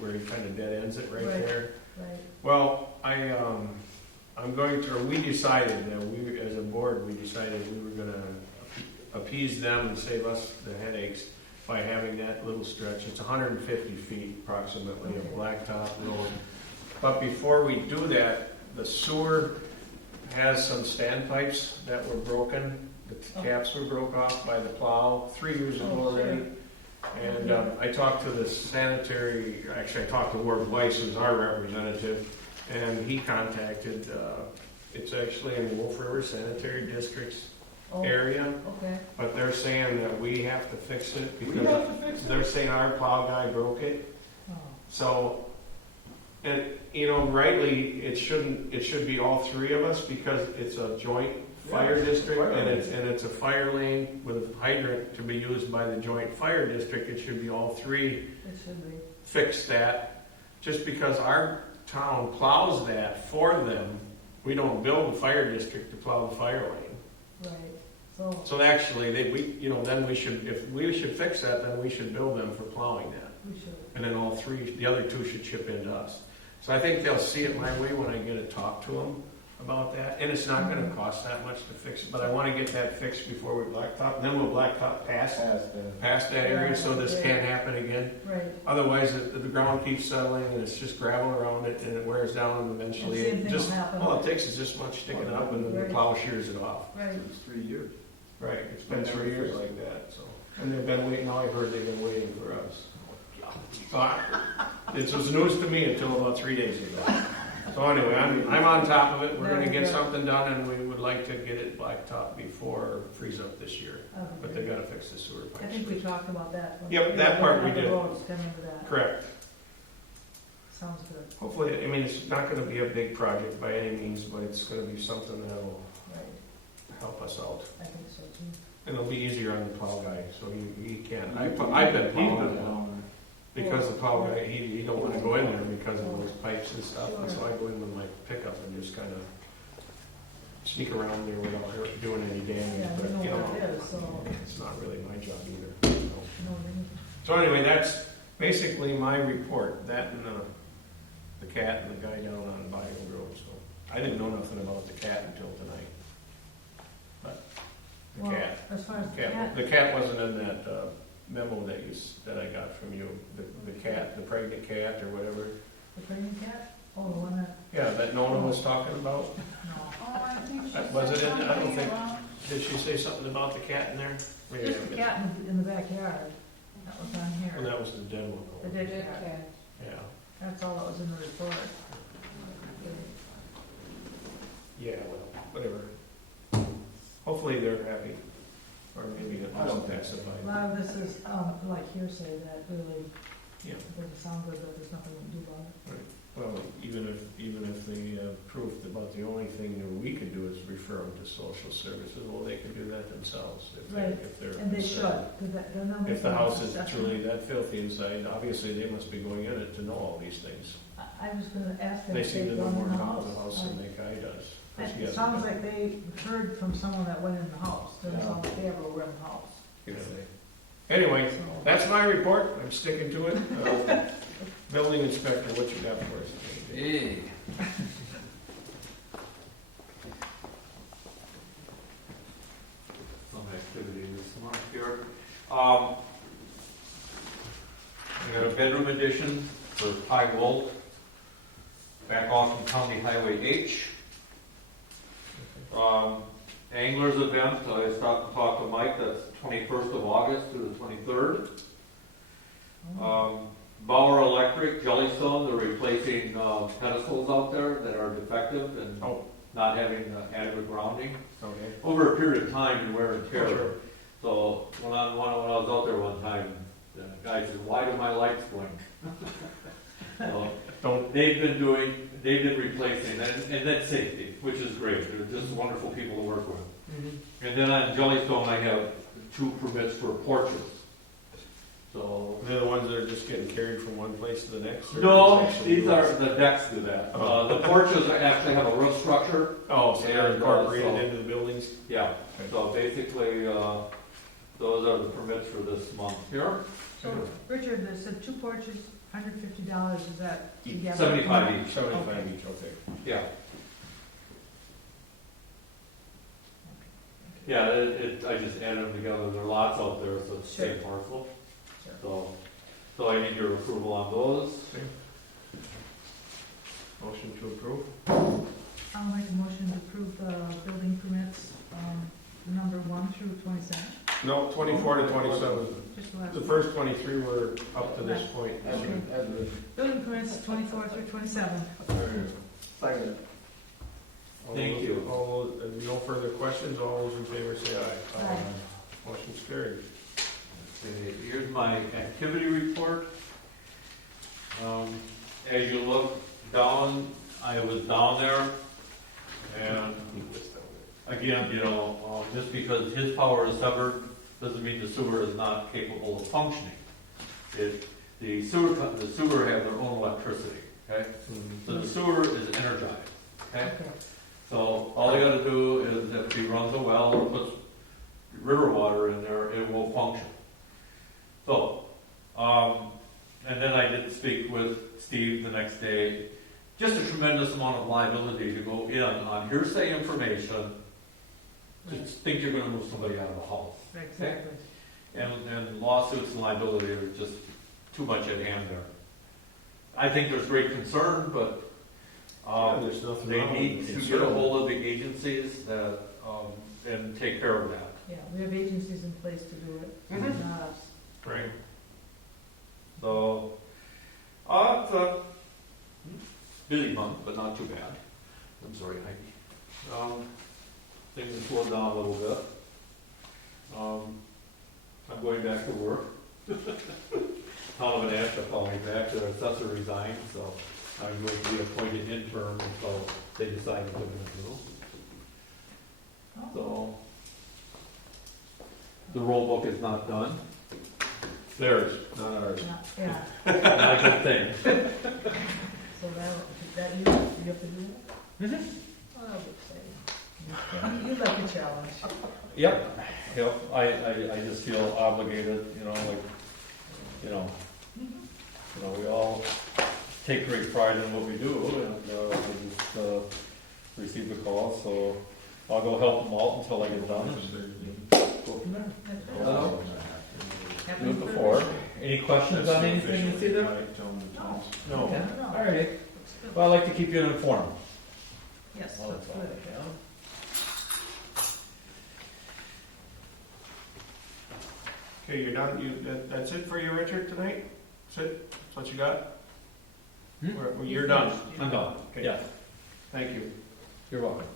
where he kind of dead ends it right there. Right. Well, we decided that we, as a board, we decided we were gonna appease them and save us the headaches by having that little stretch. It's 150 feet approximately of blacktop road. But before we do that, the sewer has some standpipes that were broken. The caps were broke off by the plow 3 years ago already. And I talked to the sanitary, actually I talked to Ward Weiss, who's our representative, and he contacted, it's actually in the Wolf River Sanitary District's area, Okay. but they're saying that we have to fix it because they're saying our plow guy broke it. Oh. So, and rightly, it should be all three of us because it's a joint fire district and it's a fire lane with a hydrant to be used by the joint fire district. It should be all three. It should be. Fix that. Just because our town plows that for them, we don't build the fire district to plow the fire lane. Right. So actually, then we should, if we should fix that, then we should bill them for plowing that. We should. And then all three, the other two should chip into us. So I think they'll see it my way when I get to talk to them about that. And it's not gonna cost that much to fix it, but I wanna get that fixed before we blacktop. And then we'll blacktop past that area so this can't happen again. Right. Otherwise, the ground keeps settling and it's just gravel around it and it wears down and eventually And same thing will happen. all it takes is this much sticking up and then the Right. plow shears it off. Right. It's 3 years. Right, it's been 3 years like that, so. And they've been waiting, now I've heard they've been waiting for us. So it was news to me until about 3 days ago. So anyway, I'm on top of it. We're gonna get something done and we would like to get it blacktop before freeze up this year. But they gotta fix the sewer pipes. I think we talked about that. Yep, that part we The did. roads coming to that. Correct. Sounds good. Hopefully, it's not gonna be a big project by any means, but it's gonna be something that'll Right. help us out. I think so too. And it'll be easier on the plow guy, so he can't. I've been plowing it now. Because the plow guy, he don't wanna go in there because of those pipes and stuff, and so I go in with my pickup and just kinda sneak around there without doing any damage, Yeah, but, you know what it is, so. it's not really my job either. So. No, So anyway, that's basically my report, that and the cat and the guy down on Bayou Road, so. I didn't know nothing about the cat until tonight. But, the well, cat. as far as the cat, The cat wasn't in that memo that I got from you. The cat, the pregnant cat or whatever. the pregnant cat? Oh, the one that, Yeah, that Nona was talking about. no. Oh, I think she Was said it in? I don't something think. about- Did she say something about the cat in there? Maybe Just I the missed cat in the backyard. That was on it. here. Well, that was the dead one. The Dead dead cat. cat. Yeah. That's all that was in the report. Yeah, well, whatever. Hopefully they're happy. Or maybe it wasn't A pacified. lot of this is, like hearsay that really Yeah. doesn't sound good, but there's nothing we can do about it. Well, even if the proof about the only thing that we could do is refer them to social services, well, they can do that themselves Right. if they're And they should, concerned. because then they'll make If the an house is assessment. truly that filthy inside, obviously they must be going in it to know all these things. I was gonna ask them They if seem they've to know gone more in the about the house. house than the guy does. 'cause he It hasn't sounds been. like they heard from someone that went in the house, doesn't sound like they ever were in the house. Anyway, So, that's my report. I'm sticking to it. Building inspector, what you got for us? Hey. addition for high volt, back off from County Highway H. Anglers event, I stopped and talked to Mike, that's 21st of August through the 23rd. Bauer Electric, Jellystone, they're replacing pedestals out there that are defective and not having adequate grounding. Okay. Over a period of time, you wear and tear. Sure. So when I was out there one time, the guy said, "Why do my lights blink?" So they've been replacing, and that's safety, which is great. They're just wonderful people to work with. Mm-hmm. And then on Jellystone, I have 2 permits for porches. So They're the ones that are just getting carried from one place to the next? or no, is it actually these are yours? the decks do that. Oh. The porches actually have a roof structure. Oh, so they're And, incorporated so- into the buildings? Yeah. Okay. So basically, those are the permits for this month here. So, Richard, there's 2 porches, $150, is that together? 75 each. 75 each, okay. Yeah. Yeah, I just added them together. There are lots out there, so it's the same parcel. Sure. So I need your approval on those. Motion to approve? I'll make a motion to approve the building permits, number 1 through 27. No, 24 to 27. Just the last The one. first 23 were up to this point. Okay. Building permits 24 through 27. Second. Thank you. No further questions, all those in favor say aye. Aye. Motion's carried. Okay, here's my activity report. As you look down, I was down there, and again, just because his power is severed, doesn't mean the sewer is not capable of functioning. The sewer have their own electricity, okay? So the sewer is energized, okay? So all they gotta do is if he runs a well or puts river water in there, it will function. So, and then I did speak with Steve the next day. Just a tremendous amount of liability to go in on hearsay information. Just think you're gonna move somebody out of the house. Exactly. And lawsuits and liability are just too much at hand there. I think there's great concern, but There's nothing they wrong need with to concern. get a hold of the agencies that, and take care of that. Yeah, we have agencies in place to do it, Mhm. not us. Right. So, it's a busy month, but not too bad. I'm sorry, Heidi. Things have slowed down a little bit. I'm going back to work. Town of Annapolis called me back, their assessor resigned, so I'm going to be appointed intern until they decide what they're gonna do. So, the roll book is not done. Theirs, not ours. Yeah, Not a good thing. so that you have to do that? Oh, I would say. You like a challenge. Yep, I just feel obligated, we all take great pride in what we do, and I just received a call, so I'll go help them out until I get done. Go from there. Do it before. Any questions on anything you see there? No. Okay. All right. Well, I'd like to keep you informed. Yes, Well, that's that's all good. I can. Okay, you're done, that's it for you, Richard, tonight? That's it? That's what you got? You're done? I'm done. Okay. Yeah, Thank you. you're welcome.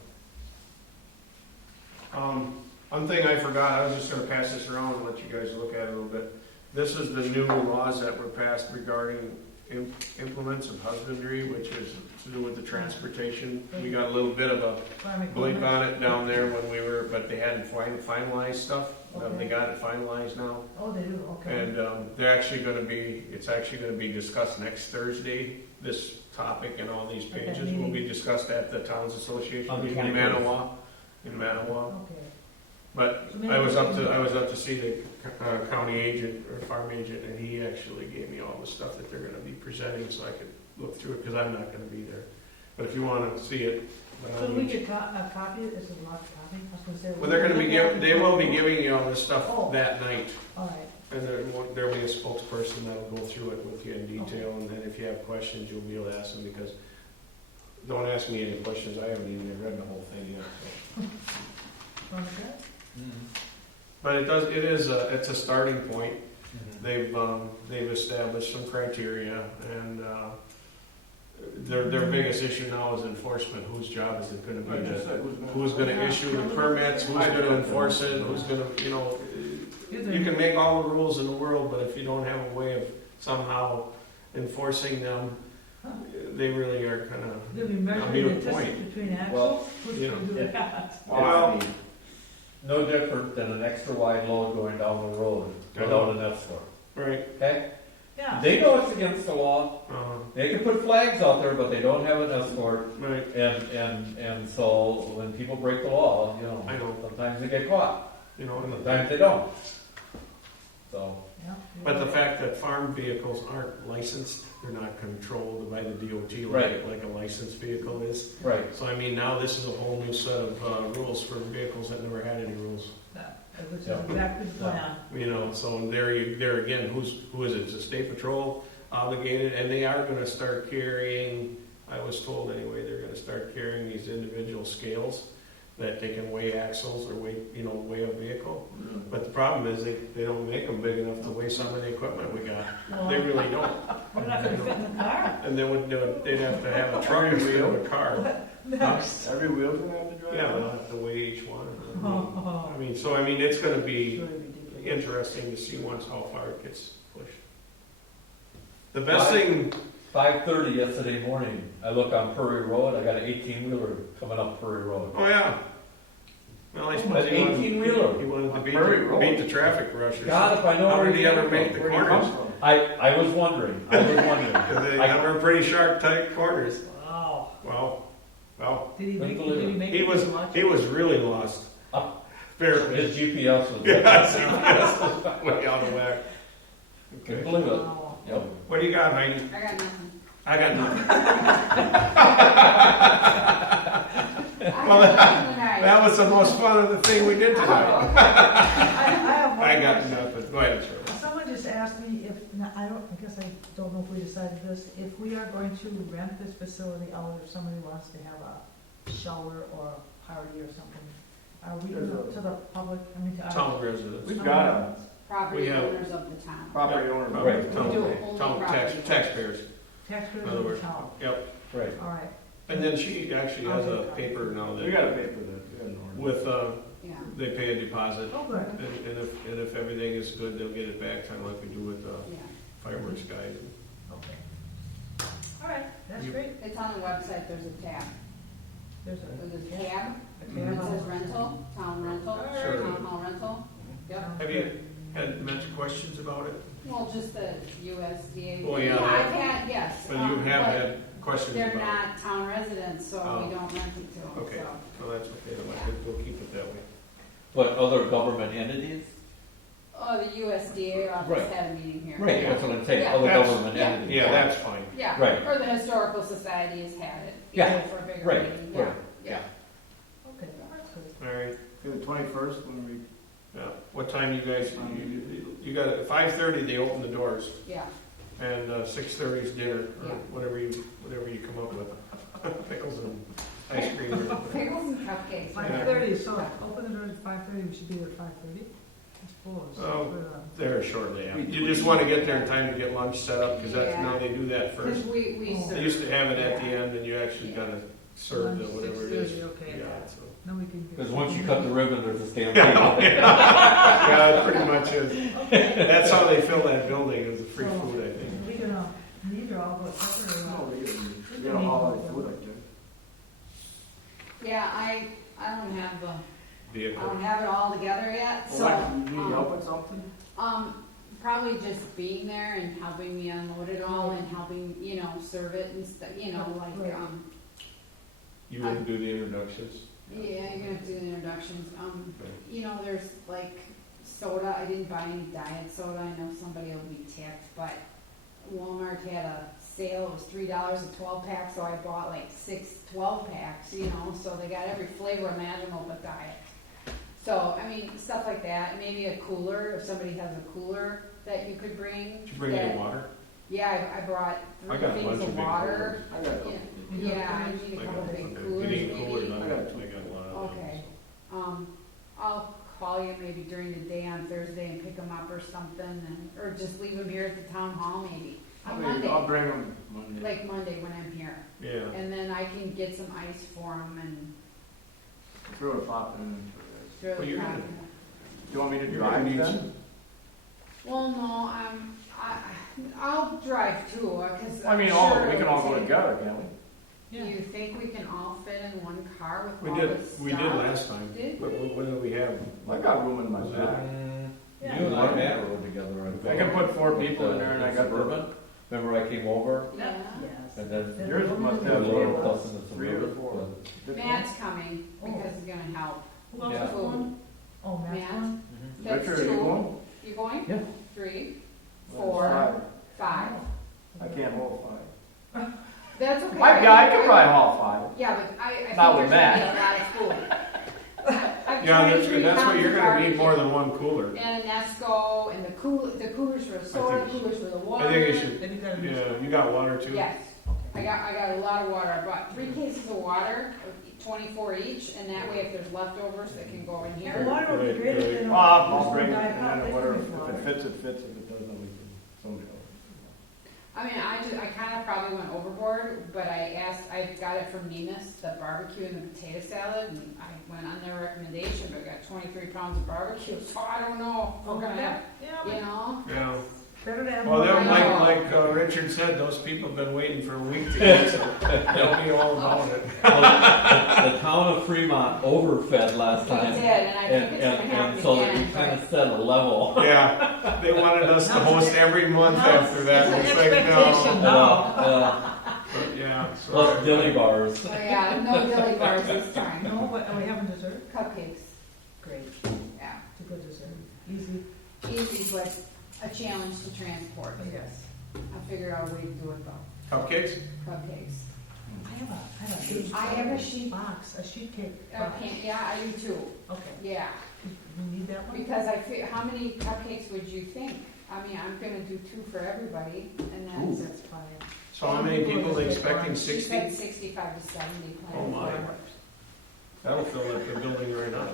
One thing I forgot, I was just gonna pass this around and let you guys look at it a little bit. This is the new laws that were passed regarding implements of husbandry, which is to do with the transportation. We got a little bit of a blink on it down there when we were, but they hadn't finalized stuff. They got it finalized now. Oh, they do, okay. And it's actually gonna be discussed next Thursday. This topic and all these At that pages will meeting? be discussed at the Towns Association On the meeting in 21st. Manawa. Okay. But So maybe I was we up can- to see the county agent or farm agent, and he actually gave me all the stuff that they're gonna be presenting, so I could look through it, because I'm not gonna be there. But if you wanna see it, by all So we means. get a copy, this is not a copy, I was gonna say. Well, they will be giving you all this stuff Oh. that night. All right, And there'll be a spokesperson that'll go through it with you in detail, and then if you have questions, you'll be able to ask them, because don't ask me any questions, I haven't even read the whole thing yet, so. Okay. But it's a starting point. They've established some criteria, and their biggest issue now is enforcement. Whose job is it gonna be who's gonna issue the permits, who's gonna enforce it, who's gonna, you can make all the rules in the world, but if you don't have a way of somehow enforcing them, they really are kind of, Do we measure I mean, the a distance point. between axles? Well, Who's you know, gonna do that? well, No different than an extra wide load going down the road without an escort, right. okay? Yeah. They know it's against the law. They can put flags out there, but they don't have an escort. Right. And so when people break the law, I know. sometimes they get caught, And sometimes they don't. So, Yeah. but the fact that farm vehicles aren't licensed, they're not controlled by the DOT Right. like a licensed vehicle is. right. So I mean, now this is a whole new set of rules for vehicles that never had any rules. Which is Yeah. exactly the plan. So there again, who is it? It's the state patrol obligated, and they are gonna start carrying, I was told anyway, they're gonna start carrying these individual scales that they can weigh axles or weigh a vehicle. But the problem is they don't make them big enough to weigh some of the equipment we got. They really don't. We're not gonna fit in the car. And they'd have to have a truck instead of a car. Next. Every wheel's gonna have to drive? Yeah, they'll have to weigh each one. Oh. I mean, it's gonna be interesting to see once how far it gets pushed. The best thing, 5:30 yesterday morning, I look on Prairie Road, I got an 18-wheeler coming up Prairie Road. oh yeah. Well, I An suppose he 18-wheeler. wanted to Prairie Road. beat the traffic rushers. God, if I know How where did he ever came make from. the Where'd he corners? come from? I was wondering. They were pretty sharp, tight corners. Wow. Well, Did he Couldn't make, believe did he it. make he it was too much? he was really lost. Very. His GPS was Yes, way out of whack. couldn't believe it. Wow. Yep. What do you got, Heidi? I got nothing. I got nothing. I Well, got nothing tonight. That was the most fun of the thing we did Oh, tonight. okay. I have one I got question. nothing. Go ahead, Shirley. Someone just asked me if, I guess I don't know if we decided this, if we are going to rent this facility out, if somebody wants to have a shower or a party or something, are we to the public, to our Town residents. We've got a Property We have- owners of the town. property owner. Right. Town, We do only town property owners. taxpayers. taxpayers In other of the words. town? Yep. Right. All right. And then she actually has a paper now We that gotta pay for that. We got an ordinance. with Yeah. they pay a deposit, Oh, good. and if everything is good, they'll get it back, kind of like we do with Yeah. fireworks guys. Okay. All right, that's You- great. It's on the website, there's a tab. There's There's a tab, a it tab on says the- rental, town rental, Sure. town hall rental. Yep. Sounds Have you good. had mentioned questions about it? Well, just the USDA. Oh, yeah, I've that- had, yes. But you have but had questions They're about it? not town residents, so Oh. we don't rent it to them, Okay, so. so that's okay, then we'll keep it that way. But other government entities? Oh, the USDA office Right. had a meeting here. Right, that's what I'm saying, Yeah. other That's- government yeah. entities. Yeah, that's fine. Yeah, Right. or the Historical Society has had it. Yeah, For a bigger right, meeting, right. yeah, yeah. Okay, that's good. All right, Okay, the 21st, when we, yeah. What time you guys, you got, at 5:30, they open the doors, Yeah, and 6:30 is dinner, or Yeah. whatever you come up with. Pickles and ice cream. pickles and cupcakes. 5:30, so open the doors at 5:30, we should be there at 5:30? I suppose. Oh. There shortly after. You just want to get there in time to get lunch set up, because that's, Yeah. now they do that Because first. we Oh. serve. They used to have it at the end, and you actually gotta serve the Lunch, whatever it is. 6:30, okay. Yeah, so. No, we can. Because once you cut the ribbon, there's a stampede. Yeah, it pretty much is. Okay. That's how they fill that building, is the free food, I think. We can, neither all go separate. no, we got a haul of food, I think. Yeah, I don't have the, I Vehicle. don't have it all together yet, so. Well, you need help with something? Probably just being there and helping me unload it all and helping, serve it and stuff, Right. You wouldn't do the introductions? yeah, you're gonna have to do the introductions. There's like soda, I didn't buy any diet soda, I know somebody will be ticked, but Walmart had a sale, it was $3 a 12-pack, so I bought like 6 12-packs, so they got every flavor imaginable but diet. So, I mean, stuff like that, maybe a cooler, if somebody has a cooler that you could bring. Did you bring any water? Yeah, I brought I 3 got a things bunch of of big water. I got it. Yeah, I need a couple big coolers You need coolers, maybe. I got a lot of them. Okay. I'll call you maybe during the day on Thursday and pick them up or something, and, or just leave them here at the town hall maybe. On I'll Monday, bring them Monday. like Monday when I'm here. Yeah. And then I can get some ice for them and Throw a pop in. throw Well, the you're crap. gonna- Do you want me to You're drive gonna need then? Well, no, I'll drive too, cause I mean, I'm sure we can it'll all go take- together, can't we? Do you think we can all fit in one car with We all did, this we did stuff? last time. Did But what do we have? I got room in my back. Yeah. You and I Matt rode together. I can put 4 people in there and I got the. Suburban. Remember I came over Yeah. Yes. and then Yours must a have little little stuff in the 3 or 4. Matt's coming because he's gonna help. Who else Yeah. is going? Oh, Matt's Matt. going? That's Richard, are you 2. going? You going? Yeah. 3, Well, 4, 5. I can't hold 5. That's okay. Yeah, I could probably haul 5. Yeah, but I think Not there's with gonna be Matt. a lot of food. I've Yeah, tried that's 3 good, that's what pounds you're of gonna need barbecue. more than one cooler. And a Nesco, and the coolers for the soda, think- coolers for the water. I think you should, Then you gotta do yeah, you got water too? Yes, I got a lot of water. I bought 3 cases of water, 24 each, and that way if there's leftovers, they can go in Yeah, here. water would be great if they don't. Well, I'll just bring it, don't and die out, then they whatever, can drink if water. it fits, it fits, if it doesn't, we can, somebody else. I mean, I kind of probably went overboard, but I got it from Nemus, the barbecue and the potato salad, and I went on their recommendation, but I got 23 pounds of barbecue, so I don't know if we're gonna have, Yeah, you know? Yeah. better to have. Well, more they're than- like Richard said, those people have been waiting for a week to get it. They'll be all about it. The town of Fremont overfed last We time. did, and I think it's gonna And happen so again, it kind but of set a level. Yeah, they wanted us to host every month after that. It's It's an like, expectation no. now. But yeah, so. Plus dilly bars. oh yeah, no dilly bars this time. No, but are we having dessert? Cupcakes, Great, yeah. it's a good dessert, easy, Easy, but a challenge to transport. yes. I'll figure out a way to do it though. Cupcakes? Cupcakes. I I have a sheet. box, a sheet cake I box. can't, yeah, I do too. Okay, Yeah, you need that one? because how many cupcakes would you think? I mean, I'm gonna do 2 for everybody, and that's, That's fine. So how many people are they expecting, she 60? said 65 to 70 Oh planned my. for. That'll fill up the building right now.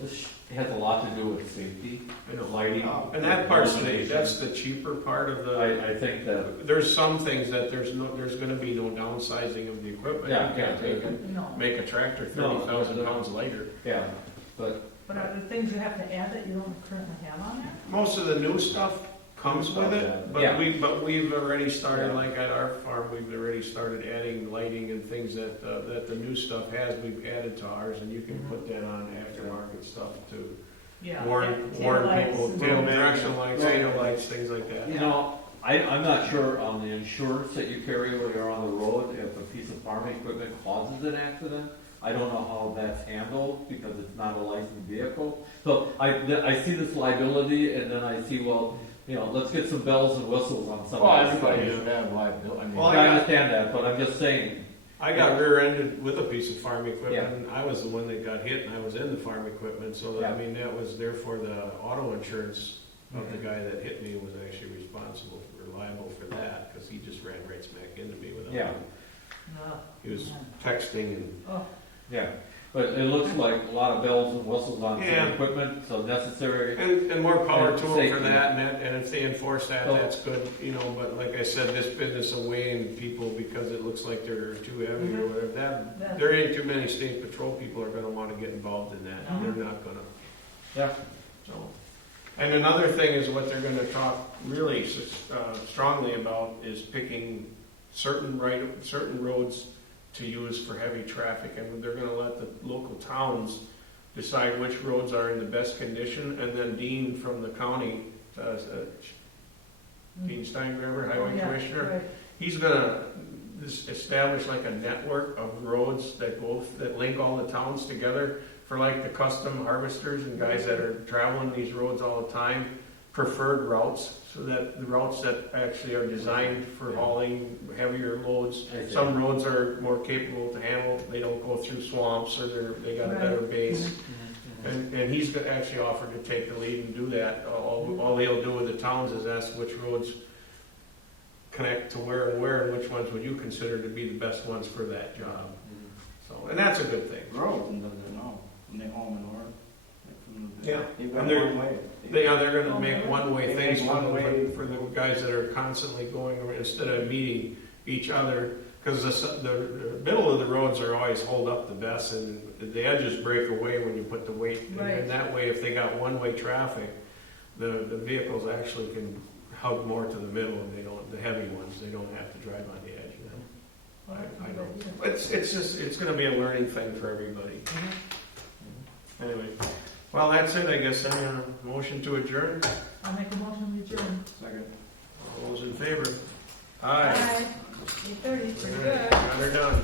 This has a lot to do with safety, I know. lighting. And that part's illumination. that's the cheaper part of the, I think that, there's some things that there's gonna be no downsizing of the equipment. Yeah, You can't yeah. take it, No, make a tractor No, 30,000 pounds lighter. yeah, but but are there things you have to add that you don't currently have on there? Most of the new stuff comes with it, Yeah. but we've already started, Yeah. like at our farm, we've already started adding lighting and things that the new stuff has, we've added to ours, and you can put that on aftermarket stuff too. Yeah. Warn Taillights people, and- tail direction lights, tail lights, things like that. you know, I'm not sure on the insurance that you carry when you're on the road, if a piece of farm equipment causes an accident. I don't know how that's handled because it's not a licensed vehicle. So I see this liability and then I see, well, you know, let's get some bells and whistles on some Well, of this everybody stuff. should have liability, I mean. Well, I understand that, but I'm just saying, I got rear-ended with a piece of farm equipment, and I was the one that got hit, and I was in the farm equipment, so that, I mean, that was therefore the auto insurance of the guy that hit me was actually responsible for, liable for that, because he just ran right smack into me without. Yeah. No. He was texting and, Oh, yeah. But it looks like a lot of bells and whistles on Yeah. some equipment, so necessary. and more power And to them safety. for that, and if they enforce that, So- that's good, you know, but like I said, this business of weighing people because it looks like they're too heavy or whatever, Yeah. there ain't too many state patrol people are gonna wanna get involved in that, Mhm. they're not gonna. Yeah. So, and another thing is what they're gonna talk really strongly about is picking certain roads to use for heavy traffic, and they're gonna let the local towns decide which roads are in the best condition, and then Dean from the county, Dean Steingraber, Highway yeah, Commissioner, right. he's gonna establish like a network of roads that link all the towns together for like the custom harvesters and guys that are traveling these roads all the time, preferred routes, so that the routes that actually are designed for hauling heavier loads. Some roads are more capable to handle, they don't go through swamps, or they got a better base. And he's actually offered to take the lead and do that. All he'll do with the towns is ask which roads connect to where, and which ones would you consider to be the best ones for that job. So, and that's a good thing. Rosen doesn't know, when they home in Oregon. Yeah. They've And got they're- one way. They're gonna make one-way They things make one-way. for the guys that are constantly going, instead of meeting each other, because the middle of the roads are always hold up the best, and the edges break away when you put the weight. Right. And that way, if they got one-way traffic, the vehicles actually can hug more to the middle, and they don't, the heavy ones, they don't have to drive on the edge, you know? I don't. It's gonna be a learning thing for everybody. Anyway, well, that's it, I guess. Any motion to adjourn? I'll make a motion to adjourn. Second. All those in favor? Aye. 8:30, pretty All good. right, got her done.